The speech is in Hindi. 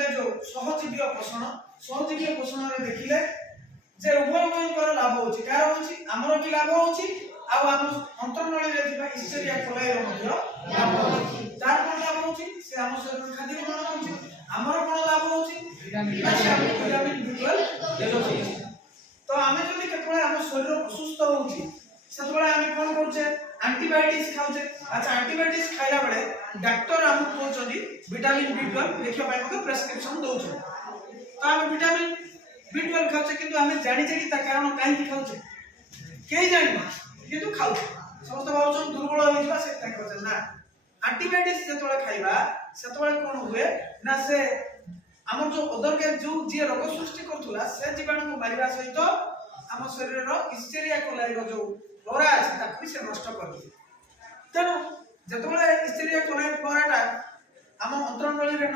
देखिले जो सहजीवी पोषण रे देखिले जे उभय लाभ होची कार होची हमरो भी लाभ होची आ हम अंतर्नळी रे थिबा इस्टेरिया कोलाई रो मध्य लाभ होची तार कोन लाभ होची से हम शरीर खाद्य निर्माण होची हमरो कोन लाभ होची विटामिन B12 देउची तो आमे जदी केतबे हम शरीर असुस्थ होची सेतबे आमे कोन करछे एंटीबायोटिक्स खाउछे अच्छा एंटीबायोटिक्स खाइला बेले डॉक्टर हमको कहउछनी विटामिन B12 देखियो पाइ मके प्रेस्क्रिप्शन दउछ तो आमे विटामिन B12 खाउछे किंतु आमे जानि जे ता कारण काहे कि खाउछे केही जानि किंतु खाउछे समस्त भावछन दुर्बल होइबा से ता कहछे ना एंटीबायोटिक्स जेतबे खाइबा सेतबे कोन हुए ना से हमर जो अदर के जो जे रोग सृष्टि करथुला से जीवाणु को मारिबा सहित हम शरीर रो इस्टेरिया कोलाई रो जो फ्लोरा আছে ताकू से नष्ट कर दिए तेणु जेतबे इस्टेरिया कोलाई फ्लोराटा हम अंतरनळी रे